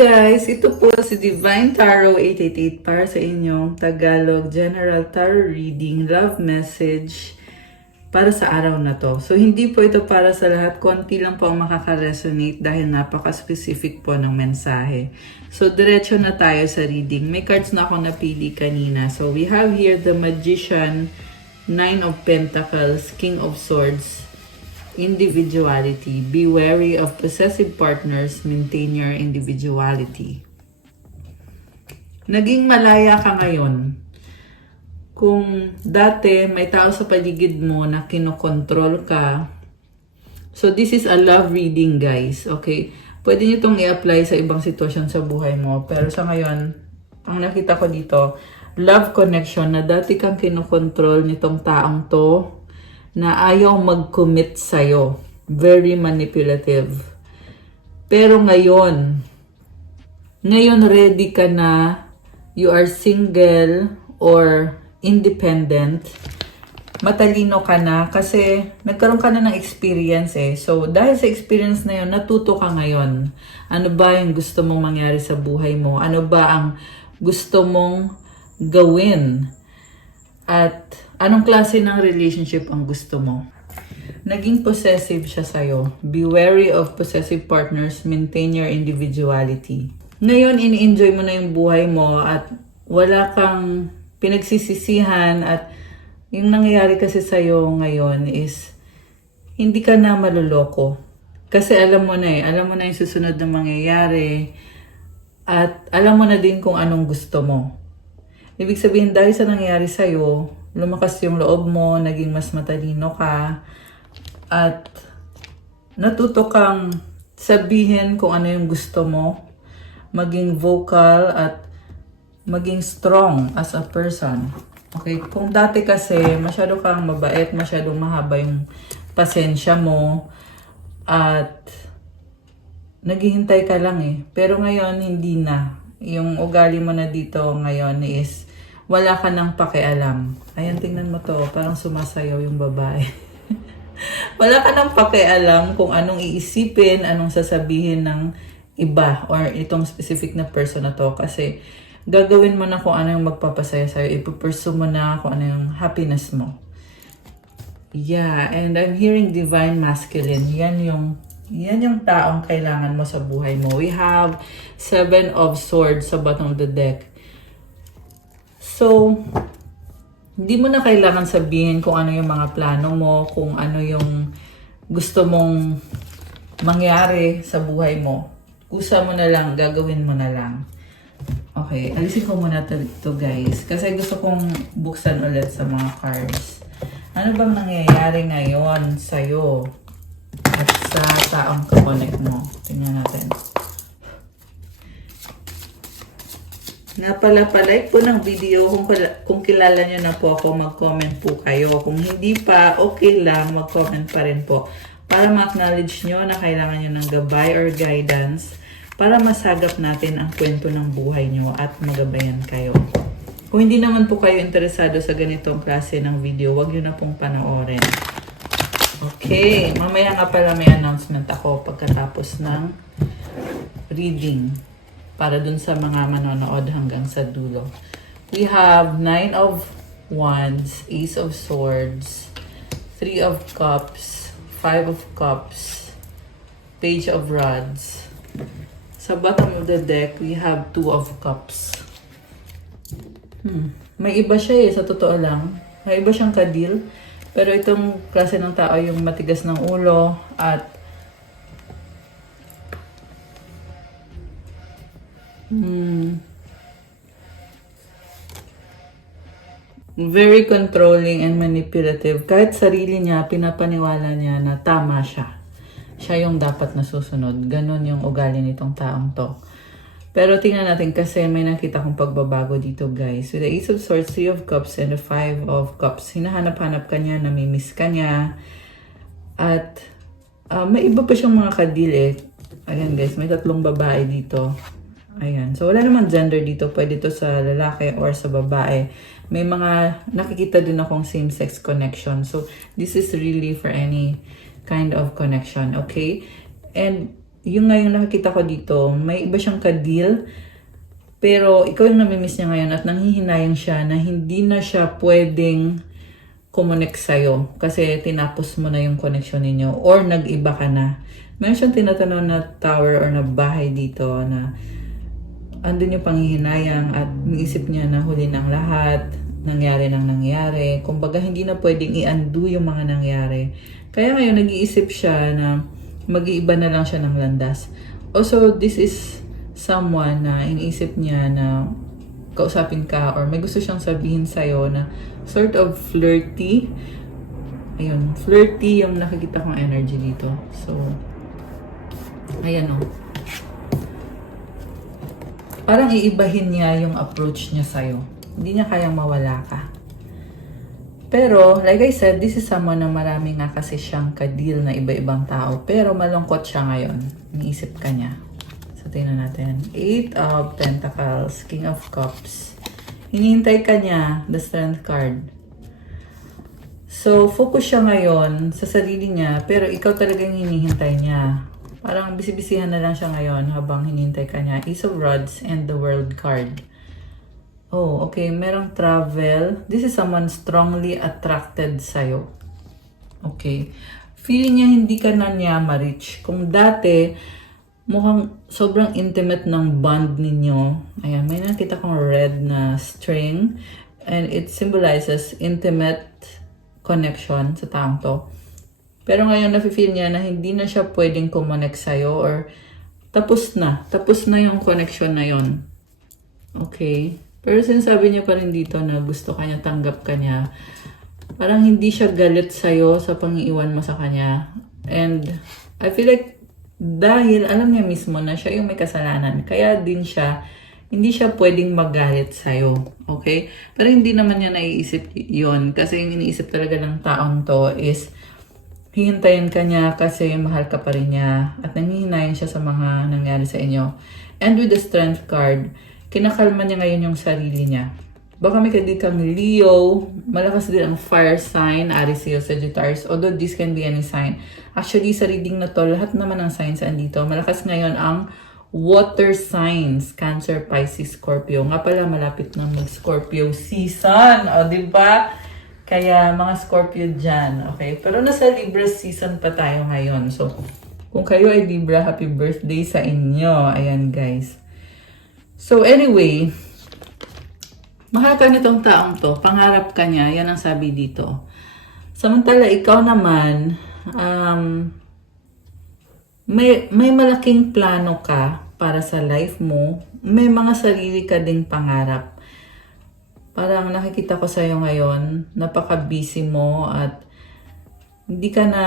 guys! Ito po si Divine Tarot 888 para sa inyong Tagalog General Tarot Reading Love Message para sa araw na to. So, hindi po ito para sa lahat. Konti lang po ang makaka-resonate dahil napaka-specific po ng mensahe. So, diretso na tayo sa reading. May cards na ako napili kanina. So, we have here the Magician, Nine of Pentacles, King of Swords, individuality. Be wary of possessive partners. Maintain your individuality. Naging malaya ka ngayon. Kung dati may tao sa paligid mo na kinokontrol ka. So this is a love reading, guys. Okay? Pwede nyo itong i-apply sa ibang sitwasyon sa buhay mo. Pero sa ngayon, ang nakita ko dito, love connection na dati kang kinokontrol nitong taong to na ayaw mag-commit sa'yo. Very manipulative. Pero ngayon ready ka na, you are single or independent, matalino ka na kasi nagkaroon ka na ng experience eh. So, dahil sa experience na yun, natuto ka ngayon. Ano ba yung gusto mong mangyari sa buhay mo? Ano ba ang gusto mong gawin? At anong klase ng relationship ang gusto mo? Naging possessive siya sa'yo. Be wary of possessive partners. Maintain your individuality. Ngayon, ini-enjoy mo na yung buhay mo at wala kang pinagsisisihan at yung nangyayari kasi sa'yo ngayon is hindi ka na maluloko. Kasi alam mo na eh. Alam mo na yung susunod na mangyayari at alam mo na din kung anong gusto mo. Ibig sabihin, dahil sa nangyayari sa'yo, lumakas yung loob mo, naging mas matalino ka, at natuto kang sabihin kung ano yung gusto mo, maging vocal, at maging strong as a person. Okay? Kung dati kasi, masyado kang mabait, masyadong mahaba yung pasensya mo, at naghihintay ka lang eh. Pero ngayon, hindi na. Yung ugali mo na dito ngayon is wala ka nang pakialam. Ayan, tingnan mo to. Parang sumasayaw yung babae. Wala ka nang pakialam kung anong iisipin, anong sasabihin ng iba or itong specific na person na to. Kasi gagawin mo na kung ano yung magpapasaya sa'yo. Ipupursue mo na kung ano yung happiness mo. Yeah, and I'm hearing divine masculine. Yan yung taong kailangan mo sa buhay mo. We have 7 of Swords sa bottom of the deck. So, hindi mo na kailangan sabihin kung ano yung mga plano mo, kung ano yung gusto mong mangyari sa buhay mo. Kusa mo na lang, gagawin mo na lang. Okay, alisin ko muna ito guys. Kasi gusto kong buksan ulit sa mga cards. Ano bang nangyayari ngayon sa'yo at sa taong kakonect mo? Tingnan natin. Napala-like po ng video kung kilala nyo na po ako, mag-comment po kayo. Kung hindi pa, okay lang, mag-comment pa rin po. Para ma-acknowledge nyo na kailangan nyo ng gabay or guidance para masagap natin ang kwento ng buhay nyo at magabayan kayo. Kung hindi naman po kayo interesado sa ganitong klase ng video, wag nyo na pong panoorin. Okay, mamaya nga pala may announcement ako pagkatapos ng reading. Para dun sa mga manonood hanggang sa dulo. We have 9 of Wands, Ace of Swords, 3 of Cups, 5 of Cups, Page of Rods. Sa bottom of the deck, we have 2 of Cups. May iba siya eh, sa totoo lang. May iba siyang kadil. Pero itong klase ng tao yung matigas ng ulo at very controlling and manipulative. Kahit sarili niya, pinapaniwala niya na tama siya. Siya yung dapat nasusunod. Ganon yung ugali nitong taong to. Pero tingnan natin kasi may nakita kong pagbabago dito guys. With the Ace of Swords, 3 of Cups, and the 5 of Cups. Hinahanap-hanap ka niya, namimiss ka niya. At may iba pa siyang mga kadil eh. Ayan guys, may 3 babae dito. Ayan. So, wala naman gender dito. Pwede to sa lalaki or sa babae. May mga nakikita din akong same-sex connection. So, this is really for any kind of connection. Okay? And yung nga yung nakikita ko dito, may iba siyang ka-deal, pero ikaw yung namimiss niya ngayon at nanghihinayang siya na hindi na siya pwedeng kumonek sa'yo kasi tinapos mo na yung connection ninyo or nag-iba ka na. Meron siyang tinatanaw na tower or na bahay dito na andun yung panghihinayang at miisip niya na huli ng lahat, nangyari nang nangyari. Kumbaga hindi na pwedeng i-undo yung mga nangyari. Kaya ngayon nag-iisip siya na mag-iiba na lang siya ng landas. Also, this is someone na iniisip niya na kausapin ka or may gusto siyang sabihin sa'yo na sort of flirty. Ayun, flirty yung nakikita kong energy dito. So, ayan o. Parang iibahin niya yung approach niya sa'yo. Hindi niya kayang mawala ka. Pero, like I said, this is someone na marami nga kasi siyang ka-deal na iba-ibang tao. Pero malungkot siya ngayon. Iniisip ka niya. So, tingnan natin. 8 of Pentacles, King of Cups. Hinihintay ka niya, the Strength card. So, focus siya ngayon sa sarili niya, pero ikaw talagang hinihintay niya. Parang bisibisihan na lang siya ngayon habang hinihintay ka niya. Ace of Rods and the World card. Oh, okay. Merong travel. This is someone strongly attracted sa'yo. Okay. Feeling niya hindi ka na niya ma-reach. Kung dati, mukhang sobrang intimate ng bond ninyo. Ayan, may nakita kong red na string. And it symbolizes intimate connection sa taong to. Pero ngayon, nafe-feel niya na hindi na siya pwedeng kumonek sa'yo or tapos na. Tapos na yung connection na yon. Okay. Pero sinasabi niya pa rin dito na gusto ka niya, tanggap ka niya. Parang hindi siya galit sa'yo sa pangiiwan mo sa kanya. And I feel like dahil alam niya mismo na siya yung may kasalanan, kaya din siya, hindi siya pwedeng magalit sa'yo. Okay? Pero hindi naman niya naiisip yon kasi yung iniisip talaga ng taong to is hihintayin ka niya kasi mahal ka pa rin niya at nanghihinayan siya sa mga nangyari sa inyo. And with the Strength card, kinakalma niya ngayon yung sarili niya. Baka may kang Leo, malakas din ang fire sign, Aries, Leo, Sagittarius, although this can be any sign. Actually, sa reading na to, lahat naman ng signs andito. Malakas ngayon ang water signs, Cancer, Pisces, Scorpio. Nga pala, malapit na mag-Scorpio season. O, diba? Kaya, mga Scorpio dyan. Okay? Pero nasa Libra season pa tayo ngayon. So, kung kayo ay Libra, happy birthday sa inyo. Ayan, guys. So anyway, mahal ka nitong taong to, pangarap ka niya, yan ang sabi dito. Samantala, ikaw naman, may malaking plano ka para sa life mo, may mga sarili ka ding pangarap. Parang nakikita ko sa'yo ngayon, napaka-busy mo at hindi ka na,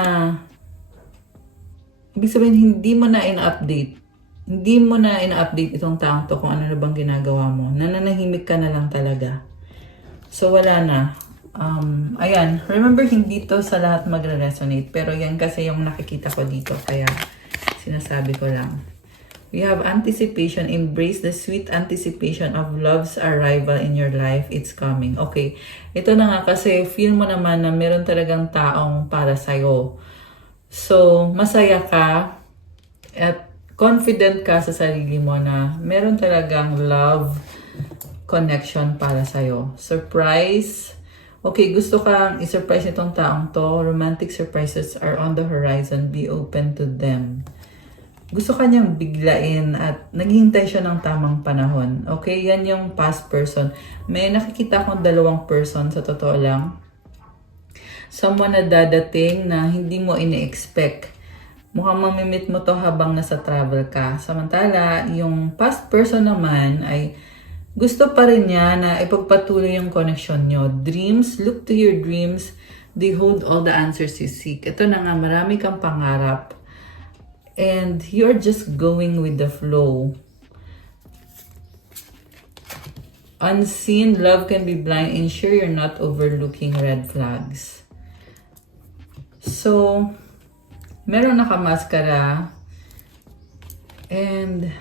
ibig sabihin, hindi mo na in-update. Hindi mo na ina-update itong taong to kung ano na bang ginagawa mo. Nananahimik ka na lang talaga. So, wala na. Ayan. Remember, hindi to sa lahat magre-resonate. Pero yan kasi yung nakikita ko dito. Kaya, sinasabi ko lang. We have anticipation. Embrace the sweet anticipation of love's arrival in your life. It's coming. Okay. Ito na nga kasi feel mo naman na meron talagang taong para sa'yo. So, masaya ka at confident ka sa sarili mo na meron talagang love connection para sa'yo. Surprise. Okay, gusto kang i-surprise itong taong to. Romantic surprises are on the horizon. Be open to them. Gusto ka niyang biglain at naghihintay siya ng tamang panahon. Okay, yan yung past person. May nakikita akong dalawang person sa totoo lang. Someone na dadating na hindi mo ini-expect. Mukhang mamimit mo to habang nasa travel ka. Samantala, yung past person naman ay gusto pa rin niya na ipagpatuloy yung connection nyo. Dreams, look to your dreams. They hold all the answers you seek. Ito na nga, marami kang pangarap. And you're just going with the flow. Unseen love can be blind. Ensure you're not overlooking red flags. So, meron nakamaskara and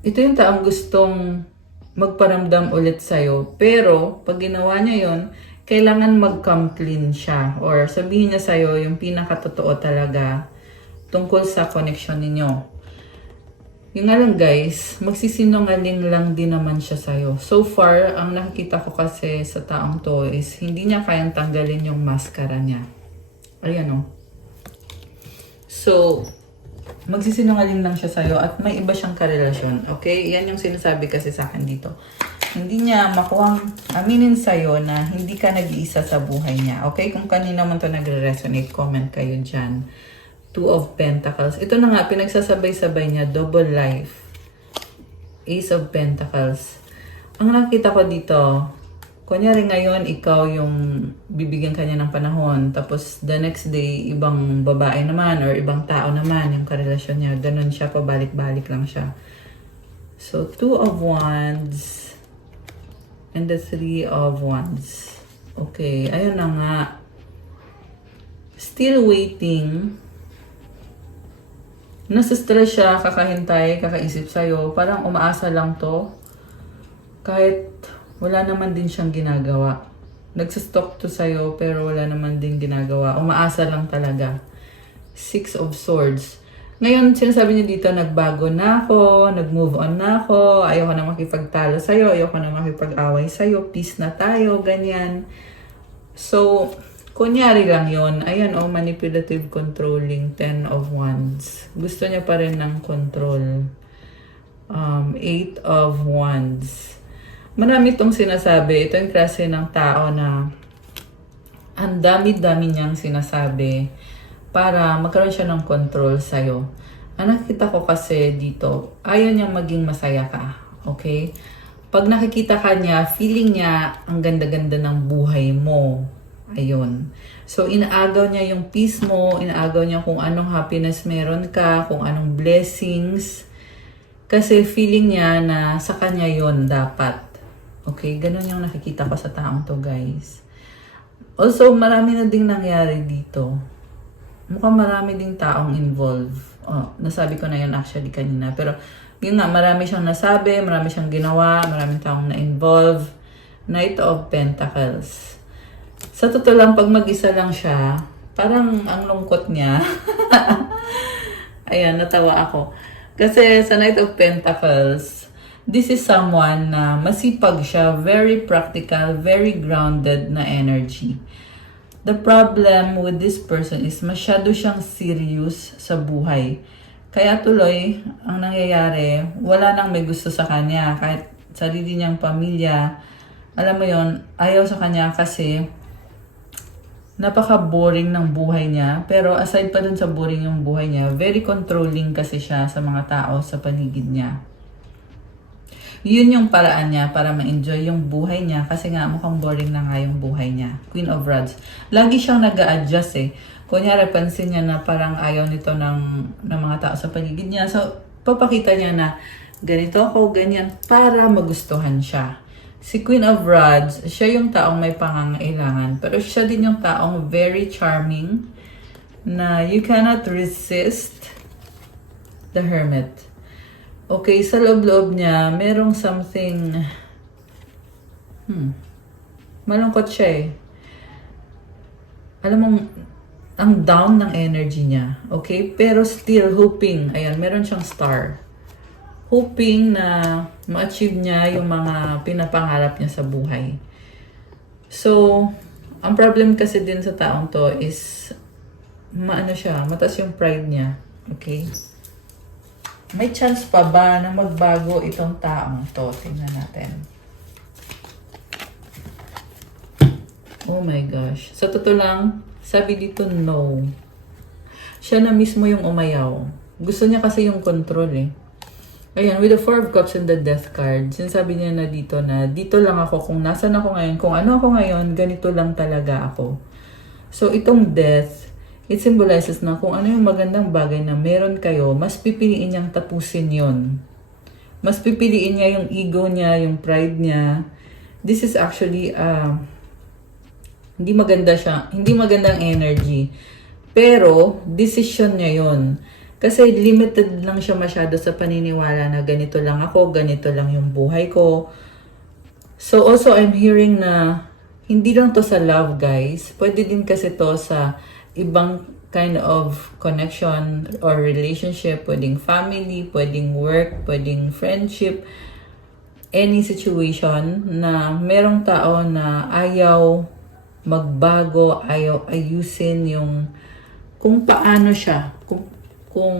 ito yung taong gustong magparamdam ulit sa'yo. Pero, pag ginawa niya yon, kailangan mag-come clean siya or sabihin niya sa'yo yung pinakatotoo talaga tungkol sa connection ninyo. Yung nga lang guys, magsisinungaling lang din naman siya sa'yo. So far, ang nakikita ko kasi sa taong to is hindi niya kayang tanggalin yung maskara niya. Ayan o. So, magsisinungaling lang siya sa'yo at may iba siyang karelasyon. Okay? Yan yung sinasabi kasi sa akin dito. Hindi niya makuhang aminin sa'yo na hindi ka nag-iisa sa buhay niya. Okay? Kung kanina man to nagre-resonate, comment kayo dyan. Two of Pentacles. Ito na nga, pinagsasabay-sabay niya, double life. Ace of Pentacles. Ang nakita ko dito, kunyari ngayon, ikaw yung bibigyan kanya ng panahon. Tapos, the next day, ibang babae naman or ibang tao naman yung karelasyon niya. Ganun siya, pabalik-balik lang siya. So, Two of Wands and the Three of Wands. Okay, ayun na nga. Still waiting. Nasa-stress siya, kakahintay, kakaisip sa'yo. Parang umaasa lang to. Kahit wala naman din siyang ginagawa. Nagsastalk to sa'yo, pero wala naman din ginagawa. Umaasa lang talaga. Six of Swords. Ngayon, sinasabi niya dito, nagbago na ako, nag-move on na ako, ayoko na makipagtalo sa'yo, ayoko na makipag-away sa'yo, peace na tayo, ganyan. So, kunyari lang yon. Ayan, manipulative, controlling, 10 of Wands. Gusto niya pa rin ng control. 8 of Wands. Marami itong sinasabi. Ito yung klase ng tao na ang dami-dami niyang sinasabi para magkaroon siya ng control sa'yo. Ang nakikita ko kasi dito, ayaw niyang maging masaya ka. Okay? Pag nakikita ka niya, feeling niya ang ganda-ganda ng buhay mo. Ayun. So, inaagaw niya yung peace mo, inaagaw niya kung anong happiness meron ka, kung anong blessings. Kasi feeling niya na sa kanya yon dapat. Okay? Ganun yung nakikita ko sa taong to, guys. Also, marami na ding nangyari dito. Mukhang marami ding taong involved. Nasabi ko na yun actually kanina. Pero, yun nga, marami siyang nasabi, marami siyang ginawa, marami taong na-involve. Knight of Pentacles. Sa totoo lang, pag mag-isa lang siya, parang ang lungkot niya. Ayan, natawa ako. Kasi sa Knight of Pentacles, this is someone na masipag siya, very practical, very grounded na energy. The problem with this person is masyado siyang serious sa buhay. Kaya tuloy, ang nangyayari, wala nang may gusto sa kanya. Kahit sarili niyang pamilya, alam mo yon, ayaw sa kanya kasi napaka-boring ng buhay niya. Pero aside pa dun sa boring yung buhay niya, very controlling kasi siya sa mga tao sa paligid niya. Yun yung paraan niya para ma-enjoy yung buhay niya kasi nga mukhang boring na nga yung buhay niya. Queen of Rods. Lagi siyang nag-a-adjust eh. Kunyari, pansin niya na parang ayaw nito ng mga tao sa paligid niya. So, papakita niya na ganito ako, ganyan, para magustuhan siya. Si Queen of Rods, siya yung taong may pangangailangan. Pero siya din yung taong very charming na you cannot resist. The Hermit. Okay, sa loob-loob niya, merong something, malungkot siya eh. Alam mo, ang down ng energy niya, okay? Pero still hoping, ayan, meron siyang star. Hoping na ma-achieve niya yung mga pinapangarap niya sa buhay. So, ang problem kasi din sa taong to is, mataas yung pride niya, okay? May chance pa ba na magbago itong taong to? Tingnan natin. Oh my gosh. Sa totoo lang, sabi dito no. Siya na mismo yung umayaw. Gusto niya kasi yung control eh. Ayan, with the Four of Cups and the Death card, sinasabi niya na dito lang ako, kung nasan ako ngayon, kung ano ako ngayon, ganito lang talaga ako. So, itong death, it symbolizes na kung ano yung magandang bagay na meron kayo, mas pipiliin niyang tapusin yon. Mas pipiliin niya yung ego niya, yung pride niya. This is actually, hindi magandang energy. Pero, decision niya yon. Kasi limited lang siya masyado sa paniniwala na ganito lang ako, ganito lang yung buhay ko. So also, I'm hearing na hindi lang to sa love, guys. Pwede din kasi to sa ibang kind of connection or relationship. Pwedeng family, pwedeng work, pwedeng friendship, any situation na merong tao na ayaw magbago, ayaw ayusin yung kung paano siya, kung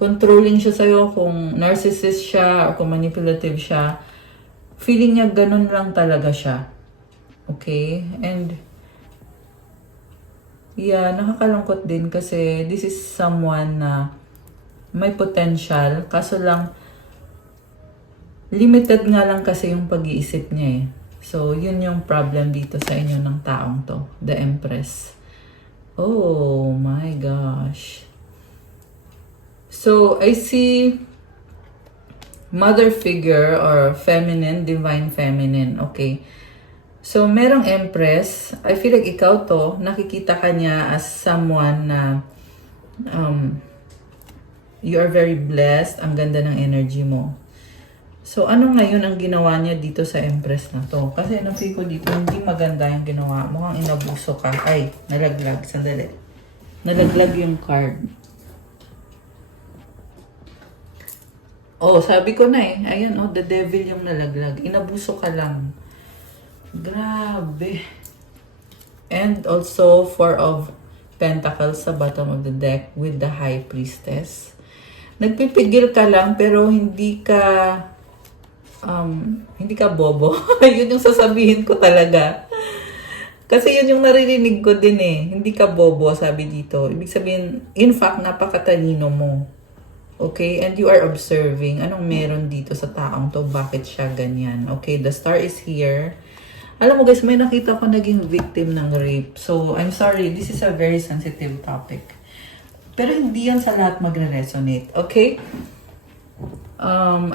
controlling siya sa'yo, kung narcissist siya, or kung manipulative siya, feeling niya ganun lang talaga siya. Okay? And, yeah, nakakalungkot din kasi this is someone na may potential, kaso lang, limited nga lang kasi yung pag-iisip niya eh. So, yun yung problem dito sa inyo ng taong to, the Empress. Oh my gosh. So, I see mother figure or feminine, divine feminine. Okay. So, merong Empress. I feel like ikaw to, nakikita ka niya as someone na you are very blessed. Ang ganda ng energy mo. So, ano ngayon ang ginawa niya dito sa Empress na to? Kasi na-feel ko dito, hindi maganda yung ginawa. Mukhang inabuso ka. Ay, nalaglag. Sandali. Nalaglag yung card. Oh, sabi ko na eh. Ayan, oh, the devil yung nalaglag. Inabuso ka lang. Grabe. And also, Four of Pentacles sa bottom of the deck with the High Priestess. Nagpipigil ka lang pero hindi ka bobo. Yun yung sasabihin ko talaga. Kasi yun yung naririnig ko din eh. Hindi ka bobo, sabi dito. Ibig sabihin, in fact, napakatalino mo. Okay? And you are observing. Anong meron dito sa taong to? Bakit siya ganyan? Okay, the star is here. Alam mo guys, may nakita ko naging victim ng rape. So, I'm sorry. This is a very sensitive topic. Pero hindi yan sa lahat magre-resonate. Okay?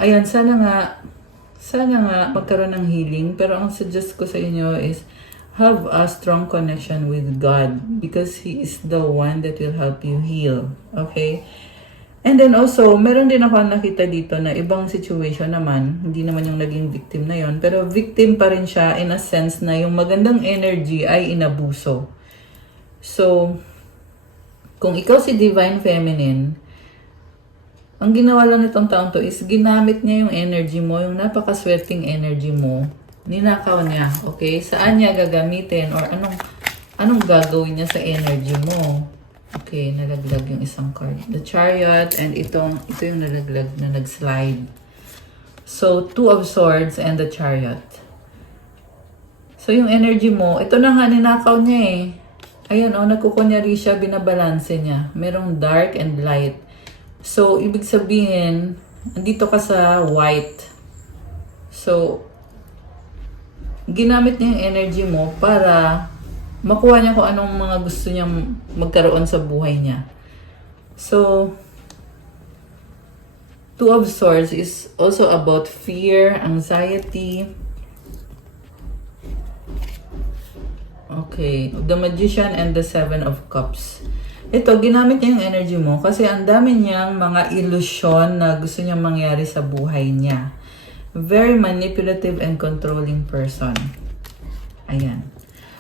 Ayan, sana nga magkaroon ng healing. Pero ang suggest ko sa inyo is have a strong connection with God because He is the one that will help you heal. Okay? And then also, meron din ako nakita dito na ibang situation naman, hindi naman yung naging victim na yon, pero victim pa rin siya in a sense na yung magandang energy ay inabuso. So, kung ikaw si Divine Feminine, ang ginawa lang nitong taong to is ginamit niya yung energy mo, yung napakaswerteng energy mo, ninakaw niya, okay? Saan niya gagamitin or anong gagawin niya sa energy mo? Okay, nalaglag yung isang card. The Chariot and ito yung nalaglag na nag-slide. So, Two of Swords and the Chariot. So, yung energy mo, ito na nga ninakaw niya eh. Ayun oh, nagkukunyari siya, binabalanse niya. Merong dark and light. So, ibig sabihin, andito ka sa white. So, ginamit niya yung energy mo para makuha niya kung anong mga gusto niyang magkaroon sa buhay niya. So, Two of Swords is also about fear, anxiety. Okay, the Magician and the Seven of Cups. Ito, ginamit niya yung energy mo kasi ang dami niyang mga ilusyon na gusto niyang mangyari sa buhay niya. Very manipulative and controlling person. Ayan.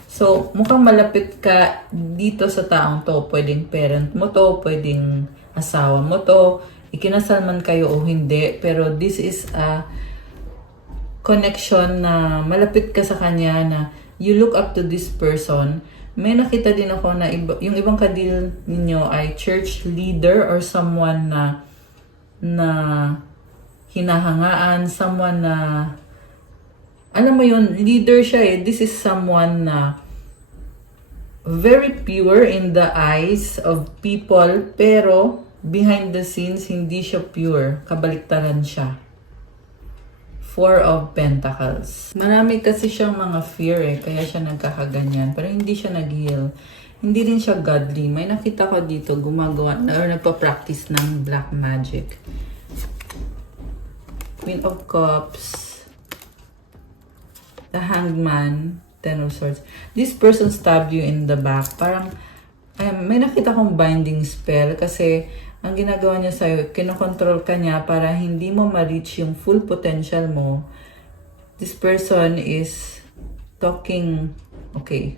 So, mukhang malapit ka dito sa taong to. Pwedeng parent mo to, pwedeng asawa mo to, ikinasal man kayo o hindi. Pero this is a connection na malapit ka sa kanya na you look up to this person. May nakita din ako na yung ibang kadil ninyo ay church leader or someone na hinahangaan, someone na alam mo yun, leader siya eh. This is someone na very pure in the eyes of people, pero behind the scenes, hindi siya pure. Kabaliktaran siya. Four of Pentacles. Marami kasi siyang mga fear eh, kaya siya nagkakaganyan. Pero hindi siya nag-heal. Hindi rin siya godly. May nakita ko dito, gumagawa or nagpa-practice ng black magic. Queen of Cups. The Hangman. Ten of Swords. This person stabbed you in the back. Parang, may nakita kong binding spell kasi ang ginagawa niya sa'yo, kinokontrol ka niya para hindi mo ma-reach yung full potential mo. This person is okay.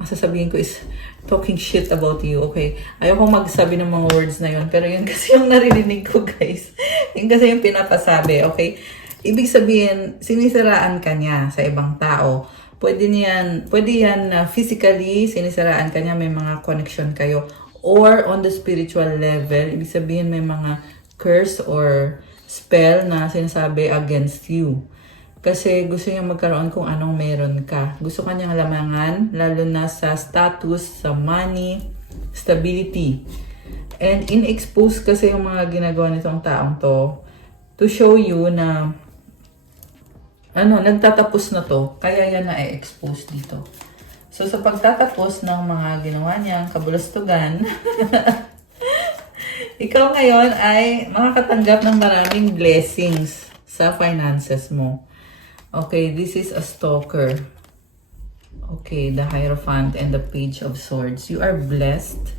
Ang sasabihin ko is talking shit about you, okay? Ayoko magsabi ng mga words na yun, pero yun kasi yung naririnig ko, guys. Yun kasi yung pinapasabi, okay? Ibig sabihin, sinisiraan ka niya sa ibang tao. Pwede yan na physically, sinisiraan ka niya, may mga connection kayo. Or on the spiritual level, ibig sabihin may mga curse or spell na sinasabi against you. Kasi gusto niya magkaroon kung anong meron ka. Gusto kanyang lamangan, lalo na sa status, sa money, stability. And in-expose kasi yung mga ginagawa nitong taong to show you na nagtatapos na to. Kaya yan na i-expose dito. So sa pagtatapos ng mga ginawa niyang kabulastugan, ikaw ngayon ay makakatanggap ng maraming blessings sa finances mo. Okay, this is a stalker. Okay, the Hierophant and the Page of Swords. You are blessed.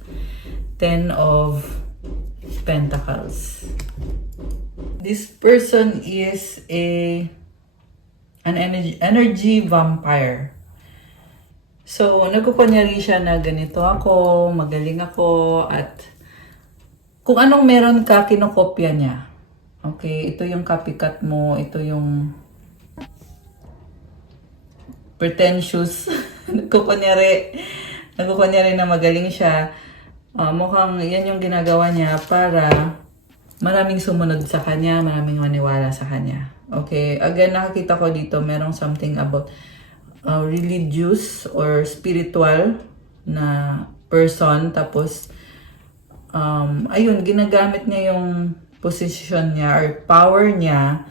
10 of Pentacles. This person is an energy vampire. So, nagkukunyari siya na ganito ako, magaling ako, at kung anong meron ka, kinokopya niya. Okay, ito yung copycat mo, ito yung pretentious. Nagkukunyari na magaling siya. Mukhang yan yung ginagawa niya para maraming sumunod sa kanya, maraming maniwala sa kanya. Okay, again, nakakita ko dito, merong something about religious or spiritual na person. Tapos, ayun, ginagamit niya yung position niya or power niya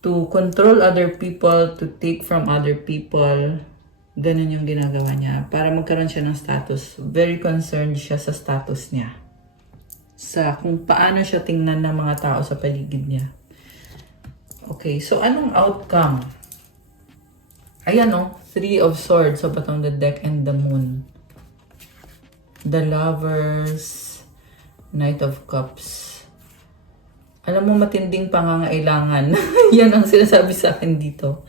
to control other people, to take from other people. Ganun yung ginagawa niya. Para magkaroon siya ng status. Very concerned siya sa status niya. Sa kung paano siya tingnan ng mga tao sa paligid niya. Okay, so anong outcome? Ayan Three of Swords sa bottom of the deck and the Moon. The Lovers, Knight of Cups. Alam mo, matinding pangangailangan. Yan ang sinasabi sa akin dito.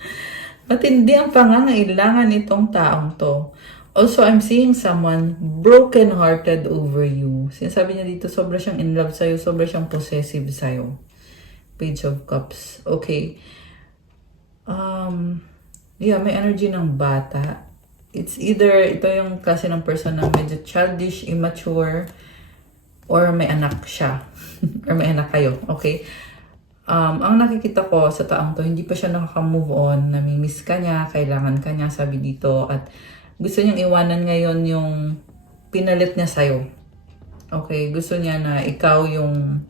Matindi ang pangangailangan nitong taong to. Also, I'm seeing someone broken-hearted over you. Sinasabi niya dito, sobra siyang in love sa'yo, sobra siyang possessive sa'yo. Page of Cups. Okay. May energy ng bata. It's either, ito yung klase ng person na medyo childish, immature, or may anak siya. Or may anak kayo. Okay? Ang nakikita ko sa taong to, hindi pa siya nakaka-move on. Namimiss ka niya, kailangan ka niya, sabi dito. At gusto niyang iwanan ngayon yung pinalit niya sa'yo. Okay? Gusto niya na ikaw yung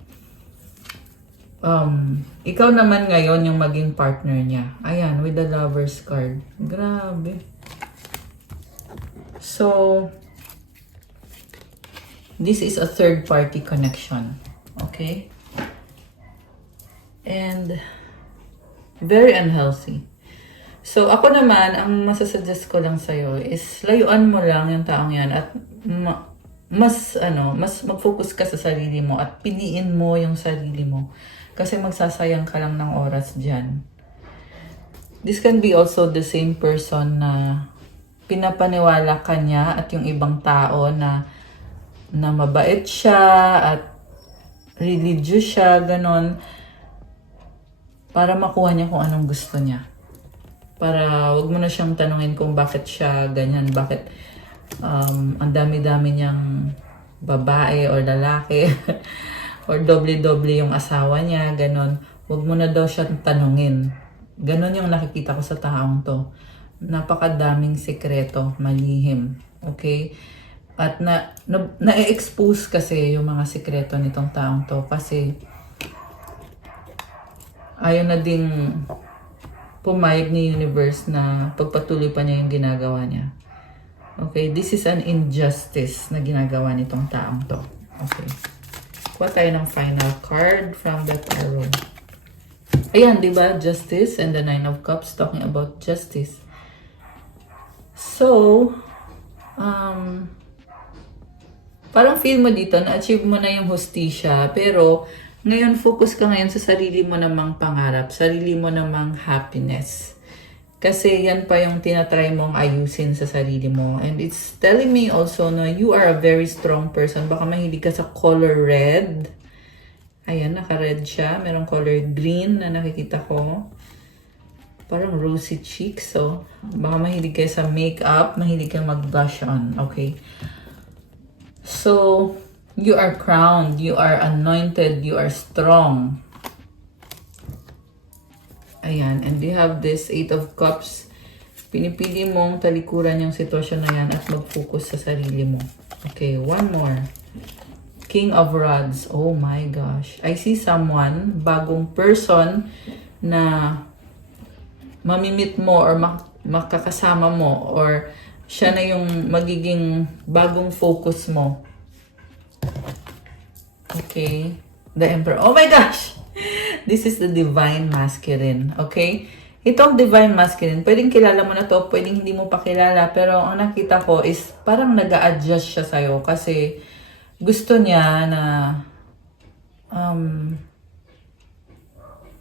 ikaw naman ngayon yung maging partner niya. Ayan, with the Lover's card. Grabe. So, this is a third party connection. Okay? And very unhealthy. So, ako naman, ang masasuggest ko lang sa'yo is layuan mo lang yung taong yan at mas mag-focus ka sa sarili mo at piliin mo yung sarili mo. Kasi magsasayang ka lang ng oras dyan. This can be also the same person na pinapaniwala ka niya at yung ibang tao na mabait siya at religious siya, ganon. Para makuha niya kung anong gusto niya. Para wag mo na siyang tanungin kung bakit siya ganyan, bakit ang dami-dami niyang babae or lalaki or doble-doble yung asawa niya, ganon. Wag mo na daw siyang tanungin. Ganon yung nakikita ko sa taong to. Napakadaming sekreto, malihim. Okay? At na-expose kasi yung mga sekreto nitong taong to kasi ayaw na ding pumayag ni universe na pagpatuloy pa niya yung ginagawa niya. Okay, this is an injustice na ginagawa nitong taong to. Okay. Kuha tayo ng final card from the tarot. Ayan, di ba? Justice and the Nine of Cups talking about justice. So, parang feel mo dito, na-achieve mo na yung hustisya, pero ngayon focus ka ngayon sa sarili mo namang pangarap, sarili mo namang happiness. Kasi yan pa yung tinatry mong ayusin sa sarili mo. And it's telling me also na you are a very strong person. Baka mahilig ka sa color red. Ayan, naka-red siya. Merong color green na nakikita ko. Parang rosy cheeks. So, baka mahilig kayo sa makeup. Mahilig kayo mag-blush on. Okay. So, you are crowned. You are anointed. You are strong. Ayan, and you have this 8 of Cups. Pinipili mong talikuran yung sitwasyon na yan at mag-focus sa sarili mo. Okay, one more. King of Rods. Oh my gosh. I see someone, bagong person na mamimit mo or makakasama mo or siya na yung magiging bagong focus mo. Okay. The Emperor. Oh my gosh! This is the Divine Masculine. Okay? Itong Divine Masculine, pwedeng kilala mo na to, pwedeng hindi mo pa kilala, pero ang nakita ko is parang nag-a-adjust siya sa'yo kasi gusto niya na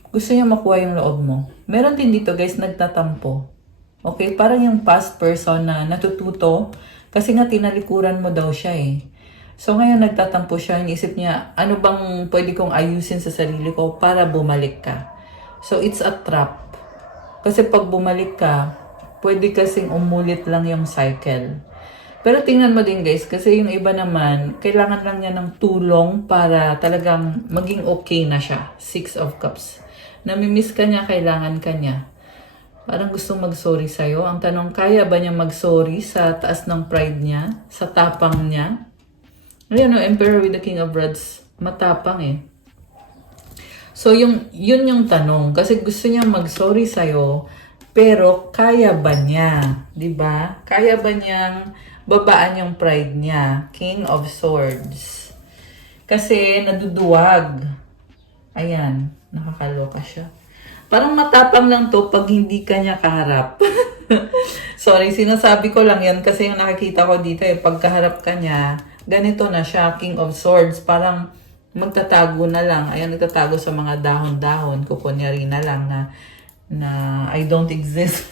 gusto niya makuha yung loob mo. Meron din dito guys, nagtatampo. Okay? Parang yung past person na natututo kasi nga tinalikuran mo daw siya eh. So ngayon nagtatampo siya, iniisip niya, ano bang pwede kong ayusin sa sarili ko para bumalik ka. So it's a trap. Kasi pag bumalik ka, pwede kasing umulit lang yung cycle. Pero tingnan mo din guys, kasi yung iba naman, kailangan lang niya ng tulong para talagang maging okay na siya. 6 of Cups. Namimiss ka niya, kailangan ka niya. Parang gustong mag-sorry sa'yo. Ang tanong, kaya ba niya mag-sorry sa taas ng pride niya? Sa tapang niya? Ayan o, Emperor with the King of Rods, matapang eh. So, yun yung tanong. Kasi gusto niya mag-sorry sa'yo, pero kaya ba niya? Diba? Kaya ba niyang babaan yung pride niya? King of Swords. Kasi naduduwag. Ayan, nakakaloka siya. Parang matapang lang to pag hindi ka niya kaharap. Sorry, sinasabi ko lang yan kasi yung nakikita ko dito eh, pagkaharap ka niya, ganito na siya, King of Swords. Parang magtatago na lang. Ayan, nagtatago sa mga dahon-dahon. Kukunyari na lang na I don't exist.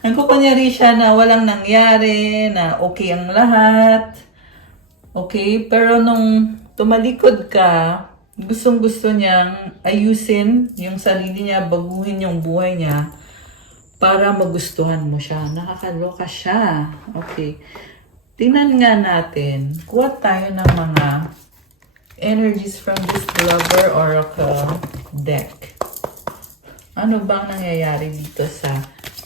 Ang kukunyari siya na walang nangyari, na okay ang lahat. Okay? Pero nung tumalikod ka, gustong-gusto niyang ayusin yung sarili niya, baguhin yung buhay niya para magustuhan mo siya. Nakakaloka siya. Okay. Tingnan nga natin. Kuha tayo ng mga energies from this Lover Oracle deck. Ano bang nangyayari dito sa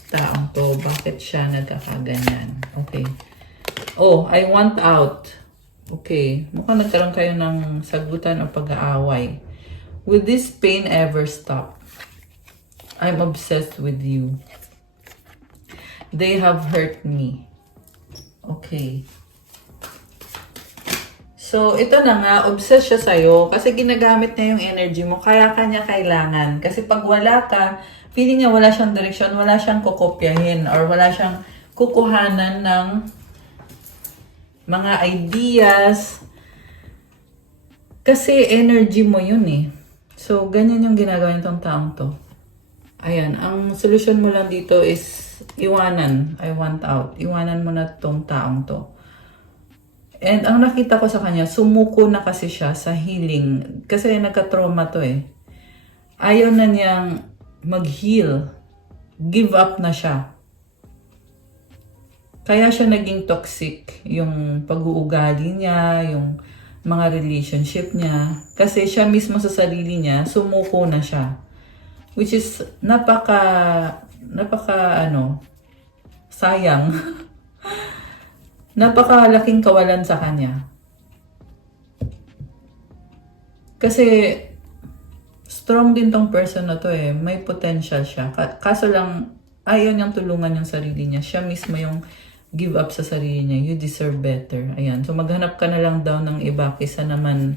taong to? Bakit siya nagkakaganyan? Okay. Oh, I want out. Okay. Mukhang nagkaroon kayo ng sagutan o pag-aaway. Will this pain ever stop? I'm obsessed with you. They have hurt me. Okay. So, ito na nga, obsessed siya sa'yo kasi ginagamit niya yung energy mo. Kaya kanya kailangan. Kasi pag wala ka, feeling niya wala siyang direksyon, wala siyang kukopyahin, or wala siyang kukuhanan ng mga ideas. Kasi energy mo yun eh. So, ganyan yung ginagawa nitong taong to. Ayan, ang solusyon mo lang dito is iwanan. I want out. Iwanan mo na tong taong to. And ang nakita ko sa kanya, sumuko na kasi siya sa healing. Kasi nagka-trauma to eh. Ayaw na niyang mag-heal. Give up na siya. Kaya siya naging toxic. Yung pag-uugali niya, yung mga relationship niya. Kasi siya mismo sa sarili niya, sumuko na siya. Which is sayang. Napakalaking kawalan sa kanya. Kasi strong din tong person na to eh. May potential siya. Kaso lang, ayaw niyang tulungan yung sarili niya. Siya mismo yung give up sa sarili niya. You deserve better. Ayan. So maghanap ka na lang daw ng iba kaysa naman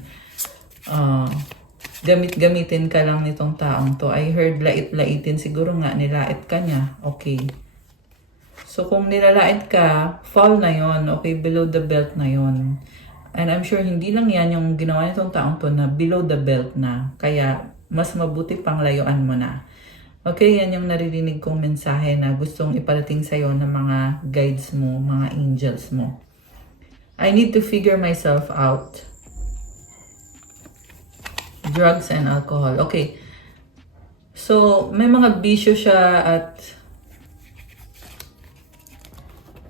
gamitin ka lang nitong taong to. I heard lait-laitin. Siguro nga nilait ka niya. Okay. So, kung nilalait ka, fall na yon, okay, below the belt na yon. And I'm sure hindi lang yan yung ginawa nitong taong to na below the belt na. Kaya, mas mabuti pang layuan mo na. Okay, yan yung naririnig kong mensahe na gustong iparating sa'yo ng mga guides mo, mga angels mo. I need to figure myself out. Drugs and alcohol. Okay. So, may mga bisyo siya at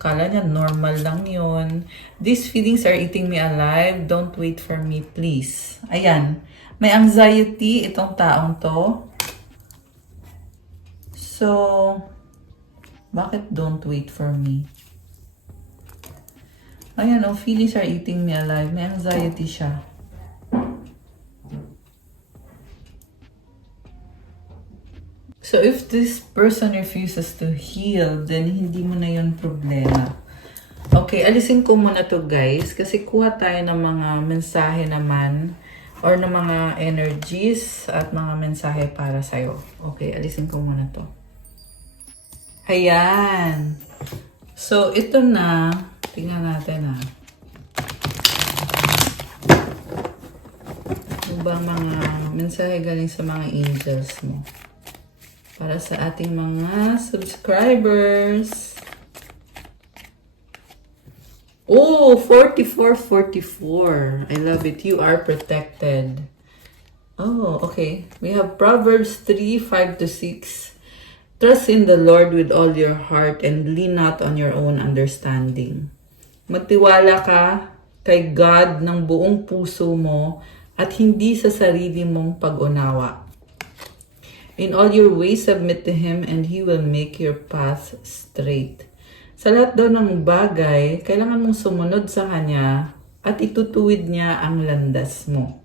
kala niya normal lang yun. These feelings are eating me alive. Don't wait for me, please. Ayan. May anxiety itong taong to. So, bakit don't wait for me? Ayan, oh, feelings are eating me alive. May anxiety siya. So, if this person refuses to heal, then hindi mo na yun problema. Okay, alisin ko muna to guys. Kasi kuha tayo ng mga mensahe naman or ng mga energies at mga mensahe para sa'yo. Okay, alisin ko muna to. Ayan. So, ito na. Tingnan natin ha. Ano ba mga mensahe galing sa mga angels mo? Para sa ating mga subscribers. Oh, 4444. I love it. You are protected. Oh, okay. We have Proverbs 3:5-6. Trust in the Lord with all your heart and lean not on your own understanding. Magtiwala ka kay God ng buong puso mo at hindi sa sarili mong pag-unawa. In all your ways, submit to Him and He will make your path straight. Sa lahat daw ng bagay, kailangan mong sumunod sa Kanya at itutuwid niya ang landas mo.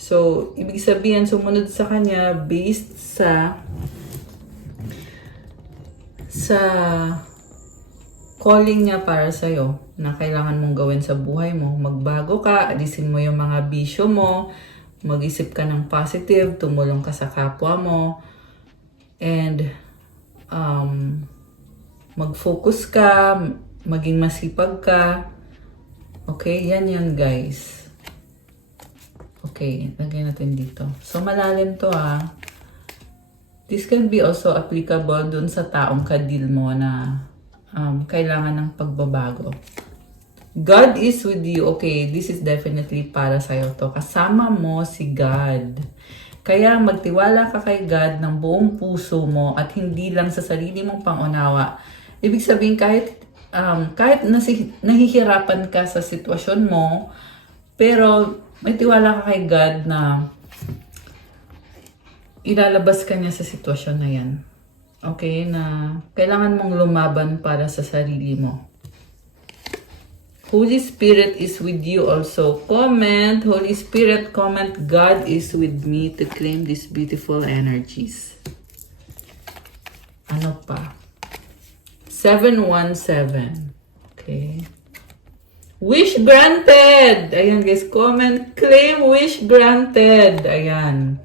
So, ibig sabihin, sumunod sa Kanya based sa calling niya para sa'yo na kailangan mong gawin sa buhay mo. Magbago ka, alisin mo yung mga bisyo mo, mag-isip ka ng positive, tumulong ka sa kapwa mo, and mag-focus ka, maging masipag ka. Okay, yan guys. Okay, lagay natin dito. So, malalim to ah. This can be also applicable dun sa taong kadil mo na kailangan ng pagbabago. God is with you. Okay, this is definitely para sa'yo to. Kasama mo si God. Kaya magtiwala ka kay God ng buong puso mo at hindi lang sa sarili mong pangunawa. Ibig sabihin kahit nahihirapan ka sa sitwasyon mo, pero may tiwala ka kay God na ilalabas ka niya sa sitwasyon na yan. Okay, na kailangan mong lumaban para sa sarili mo. Holy Spirit is with you also. Comment, Holy Spirit, comment, God is with me to claim these beautiful energies. Ano pa? 717. Okay. Wish granted! Ayan guys, comment, claim, wish granted. Ayan.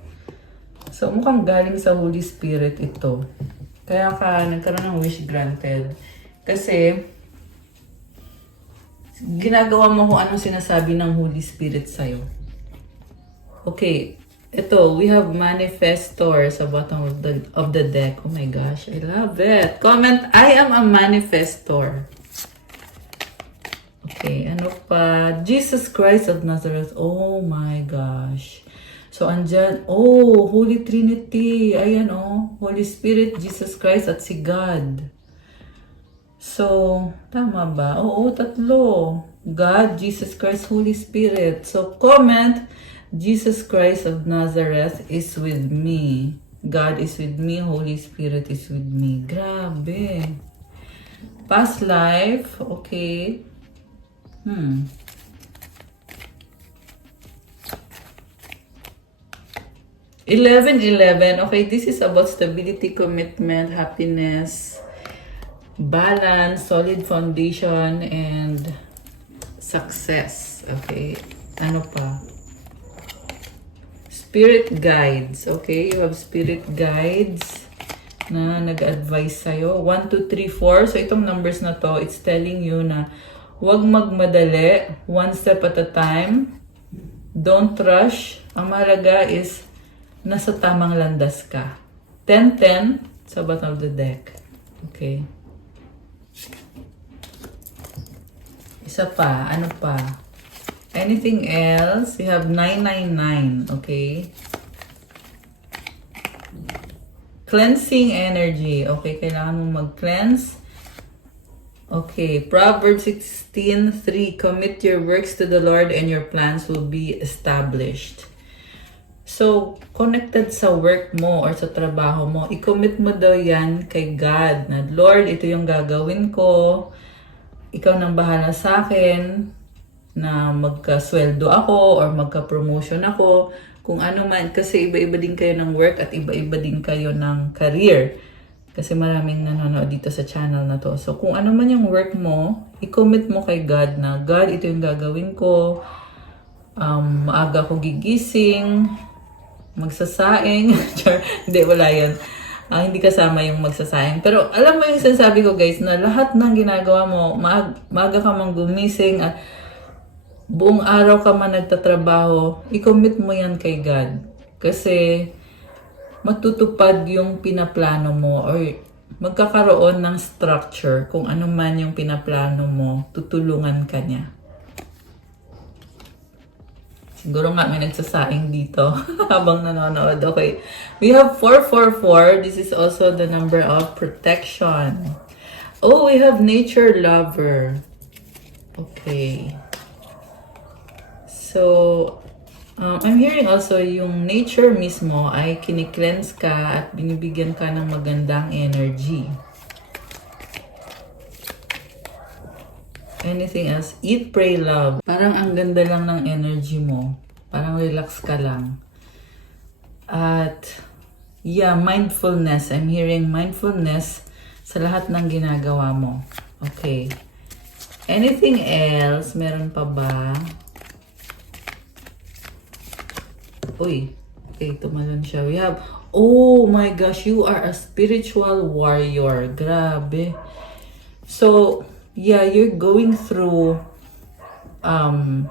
So, mukhang galing sa Holy Spirit ito. Kaya ka nagkaroon ng wish granted. Kasi, ginagawa mo kung anong sinasabi ng Holy Spirit sa'yo. Okay, ito, we have manifestor sa bottom of the deck. Oh my gosh, I love it. Comment, I am a manifestor. Okay, ano pa? Jesus Christ of Nazareth. Oh my gosh. So, andyan, oh, Holy Trinity. Ayan, oh, Holy Spirit, Jesus Christ, at si God. So, tama ba? Oo, tatlo. God, Jesus Christ, Holy Spirit. So, comment, Jesus Christ of Nazareth is with me. God is with me. Holy Spirit is with me. Grabe. Past life, okay. 11-11. Okay, this is about stability, commitment, happiness, balance, solid foundation, and success. Okay, ano pa? Spirit guides. Okay, you have spirit guides na nag-advise sa'yo. 1, 2, 3, 4. So, itong numbers na to, it's telling you na huwag magmadali. One step at a time. Don't rush. Ang mahalaga is nasa tamang landas ka. 10-10 sa bottom of the deck. Okay. Isa pa. Ano pa? Anything else? We have 999. Okay. Cleansing energy. Okay, kailangan mo mag-cleanse. Okay, Proverbs 16:3. Commit your works to the Lord and your plans will be established. So, connected sa work mo or sa trabaho mo, i-commit mo daw yan kay God. Na, Lord, ito yung gagawin ko. Ikaw nang bahala sa akin na magka-sweldo ako or magka-promotion ako. Kung ano man, kasi iba-iba din kayo ng work at iba-iba din kayo ng career. Kasi maraming nanonood dito sa channel na to. So, kung ano man yung work mo, i-commit mo kay God na, God, ito yung gagawin ko. Maaga ako gigising, magsasaing. Hindi, wala yun. Hindi kasama yung magsasaing. Pero alam mo yung sinasabi ko guys, na lahat ng ginagawa mo, maaga ka mang gumising at buong araw ka man nagtatrabaho, i-commit mo yan kay God. Kasi matutupad yung pinaplano mo or magkakaroon ng structure. Kung ano man yung pinaplano mo, tutulungan ka niya. Siguro nga may nagsasaing dito habang nanonood. Okay. We have 444. This is also the number of protection. Oh, we have nature lover. Okay. So, I'm hearing also yung nature mismo ay kinikleanse ka at binibigyan ka ng magandang energy. Anything else? Eat, pray, love. Parang ang ganda lang ng energy mo. Parang relax ka lang. At, yeah, mindfulness. I'm hearing mindfulness sa lahat ng ginagawa mo. Okay. Anything else? Meron pa ba? Uy, okay, tumalon siya. We have, oh my gosh, you are a spiritual warrior. Grabe. So, yeah, you're going through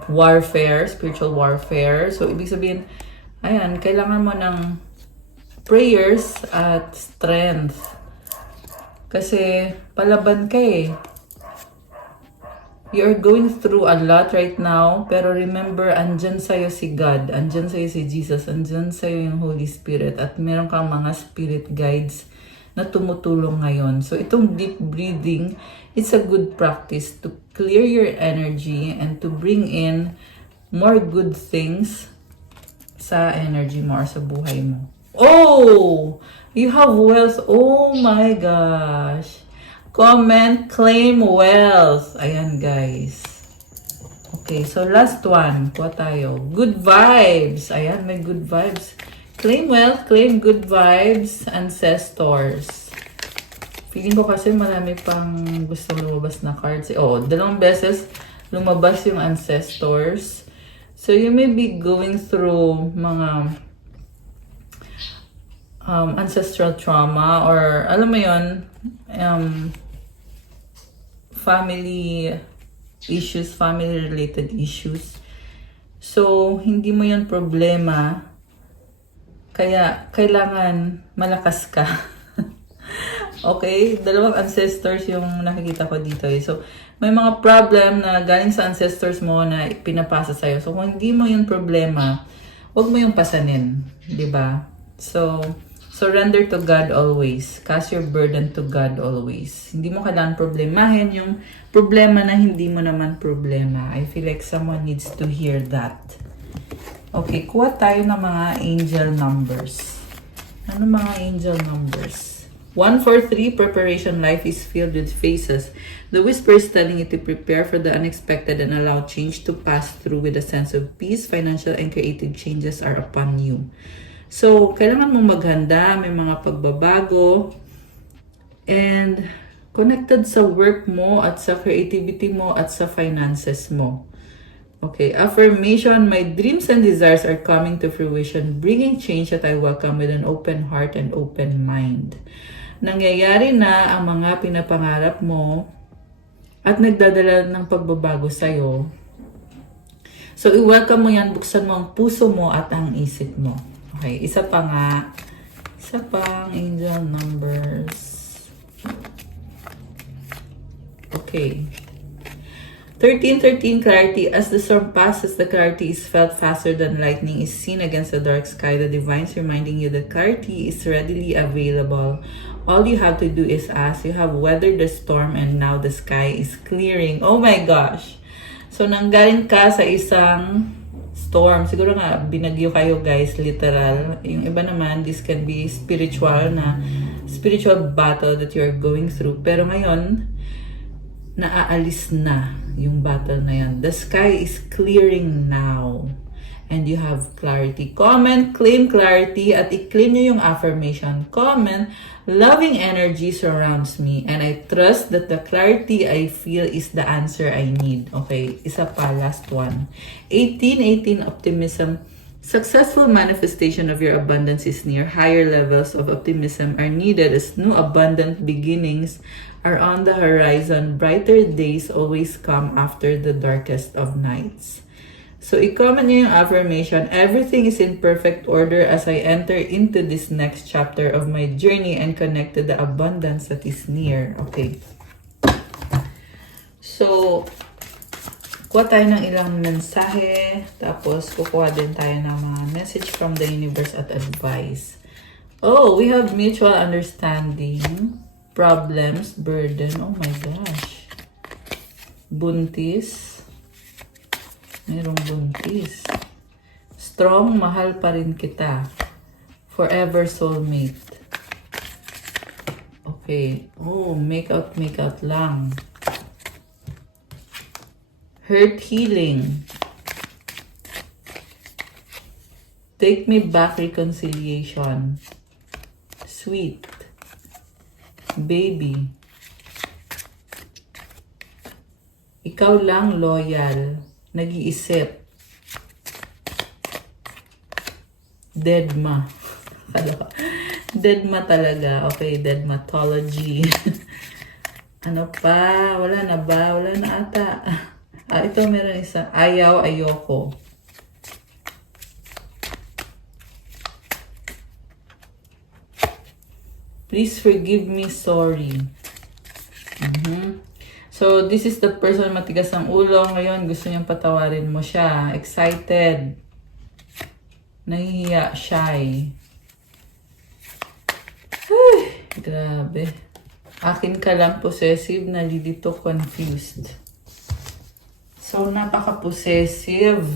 warfare, spiritual warfare. So, ibig sabihin, ayan, kailangan mo ng prayers at strength. Kasi, palaban ka eh. You're going through a lot right now, pero remember, andyan sa'yo si God, andyan sa'yo si Jesus, andyan sa'yo yung Holy Spirit, at meron kang mga spirit guides na tumutulong ngayon. So, itong deep breathing, it's a good practice to clear your energy and to bring in more good things sa energy mo or sa buhay mo. Oh! You have wealth. Oh my gosh! Comment, claim wealth. Ayan, guys. Okay, so last one. Kuha tayo. Good vibes. Ayan, may good vibes. Claim wealth, claim good vibes, ancestors. Feeling ko kasi marami pang gusto lumabas na cards. Oh, 2 beses lumabas yung ancestors. So, you may be going through mga ancestral trauma or alam mo yun, family issues, family-related issues. So, hindi mo yun problema. Kaya, kailangan malakas ka. Okay? 2 ancestors yung nakikita ko dito eh. So, may mga problem na galing sa ancestors mo na pinapasa sa'yo. So, kung hindi mo yung problema, huwag mo yung pasanin. Diba? So, surrender to God always. Cast your burden to God always. Hindi mo kailangan problemahin yung problema na hindi mo naman problema. I feel like someone needs to hear that. Okay, kuha tayo ng mga angel numbers. Ano mga angel numbers? 143, preparation. Life is filled with phases. The whisper is telling you to prepare for the unexpected and allow change to pass through with a sense of peace. Financial and creative changes are upon you. So, kailangan mong maghanda, may mga pagbabago, and connected sa work mo at sa creativity mo at sa finances mo. Okay, affirmation, my dreams and desires are coming to fruition, bringing change that I welcome with an open heart and open mind. Nangyayari na ang mga pinapangarap mo at nagdadala ng pagbabago sa'yo. So, i-welcome mo yan, buksan mo ang puso mo at ang isip mo. Okay, isa pa nga, Isa pang angel numbers. Okay. 1313 clarity. As the storm passes, the clarity is felt faster than lightning is seen against the dark sky. The divine is reminding you that clarity is readily available. All you have to do is ask. You have weathered the storm and now the sky is clearing. Oh my gosh! So, nanggaling ka sa isang storm. Siguro nga, binagyo kayo guys, literal. Yung iba naman, this can be spiritual battle that you're going through. Pero ngayon, naaalis na yung battle na yan. The sky is clearing now. And you have clarity. Comment, claim clarity, at i-claim nyo yung affirmation. Comment, loving energy surrounds me, and I trust that the clarity I feel is the answer I need. Okay, isa pa, last one. 1818 optimism. Successful manifestation of your abundance is near. Higher levels of optimism are needed as new abundant beginnings are on the horizon. Brighter days always come after the darkest of nights. So, i-comment nyo yung affirmation. Everything is in perfect order as I enter into this next chapter of my journey and connect to the abundance that is near. Okay. So, kuha tayo ng ilang mensahe. Tapos, kukuha din tayo ng mga message from the universe at advice. Oh, we have mutual understanding. Problems, burden. Oh my gosh. Buntis. Mayroong buntis. Strong, mahal pa rin kita. Forever soulmate. Okay. Oh, make out lang. Hurt healing. Take me back reconciliation. Sweet. Baby. Ikaw lang loyal. Nag-iisip. Deadma. Deadma talaga. Okay, deadmatology. Ano pa? Wala na ba? Wala na ata. Ito meron isa. Ayaw, ayoko. Please forgive me, sorry. So, this is the person matigas ang ulo. Ngayon, gusto niyang patawarin mo siya. Excited. Nahihiya, shy. Ay, grabe. Akin ka lang, possessive, nalilito, confused. So, napaka-possessive.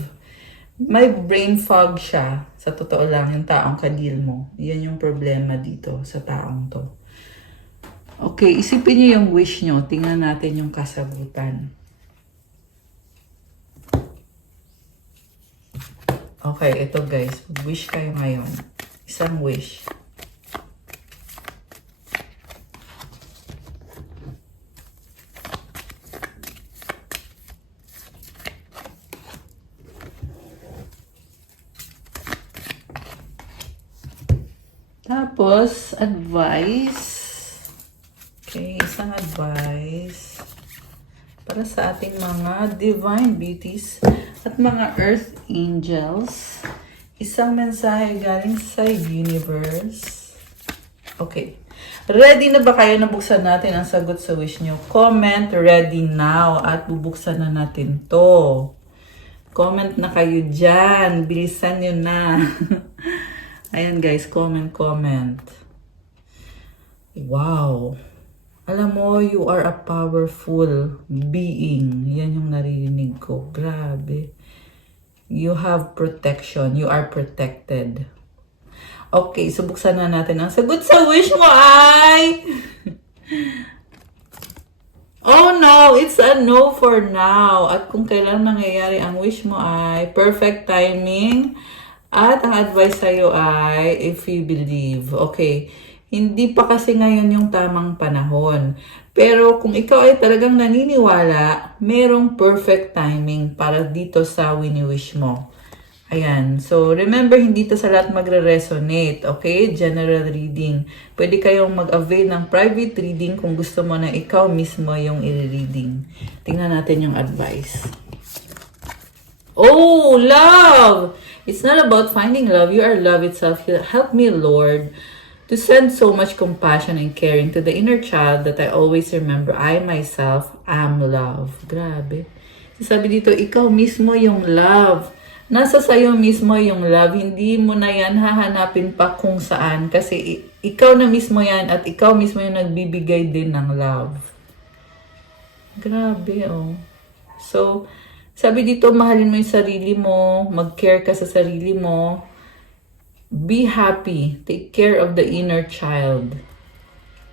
May brain fog siya. Sa totoo lang, yung taong kadil mo. Yan yung problema dito sa taong to. Okay, isipin niyo yung wish nyo. Tingnan natin yung kasagutan. Okay, ito guys. Wish kayo ngayon. Isang wish. Tapos, advice. Okay, isang advice para sa ating mga divine beauties at mga earth angels. Isang mensahe galing sa universe. Okay. Ready na ba kayo na buksan natin ang sagot sa wish nyo? Comment ready now at bubuksan na natin to. Comment na kayo dyan. Bilisan nyo na. Ayan guys, comment. Wow. Alam mo, you are a powerful being. Yan yung naririnig ko. Grabe. You have protection. You are protected. Okay, so buksan na natin ang sagot sa wish mo ay... Oh no, it's a no for now. At kung kailan nangyayari ang wish mo ay perfect timing. At ang advice sa'yo ay if you believe. Okay. Hindi pa kasi ngayon yung tamang panahon. Pero kung ikaw ay talagang naniniwala, merong perfect timing para dito sa wini-wish mo. Ayan. So, remember, hindi to sa lahat magre-resonate. Okay? General reading. Pwede kayong mag-avail ng private reading kung gusto mo na ikaw mismo yung i-reading. Tingnan natin yung advice. Oh, love! It's not about finding love. You are love itself. Help me, Lord. To send so much compassion and caring to the inner child that I always remember I myself am love. Grabe. Sabi dito, ikaw mismo yung love. Nasa sayo mismo yung love. Hindi mo na yan hahanapin pa kung saan. Kasi ikaw na mismo yan at ikaw mismo yung nagbibigay din ng love. Grabe, oh. So, sabi dito, mahalin mo yung sarili mo, mag-care ka sa sarili mo, be happy, take care of the inner child.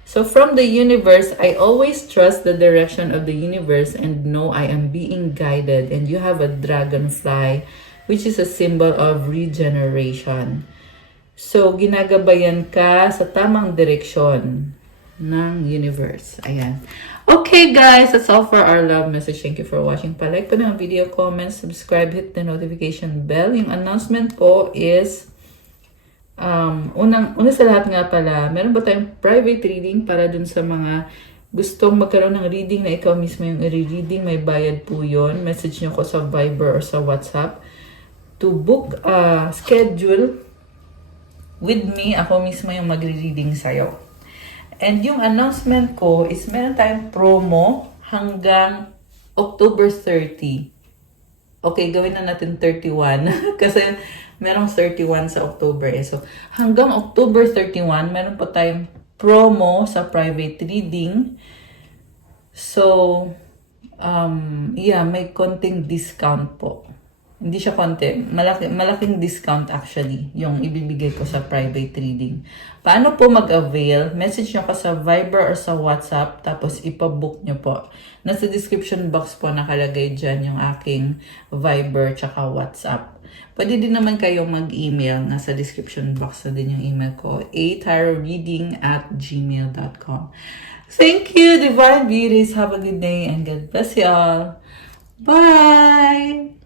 So from the universe, I always trust the direction of the universe and know I am being guided. And you have a dragonfly, which is a symbol of regeneration. So, ginagabayan ka sa tamang direksyon ng universe. Ayan. Okay guys, that's all for our love message. Thank you for watching. Palike ko ng video, comment, subscribe, hit the notification bell. Yung announcement ko is, una sa lahat nga pala, meron ba tayong private reading para dun sa mga gustong magkaroon ng reading na ikaw mismo yung i-reading. May bayad po yun. Message nyo ko sa Viber or sa WhatsApp. To book a schedule with me, ako mismo yung magre-reading sa'yo. And yung announcement ko is meron tayong promo hanggang October 30. Okay, gawin na natin 31 kasi merong 31 sa October. So, hanggang October 31, meron pa tayong promo sa private reading. So, yeah, may konting discount po. Hindi siya konti. Malaking discount actually yung ibibigay ko sa private reading. Paano po mag-avail? Message nyo ko sa Viber or sa WhatsApp tapos ipabook nyo po. Nasa description box po nakalagay dyan yung aking Viber tsaka WhatsApp. Pwede din naman kayong mag-email. Nasa description box na din yung email ko. ataroreading@gmail.com. Thank you, Divine Beauties. Have a good day and God bless you all. Bye!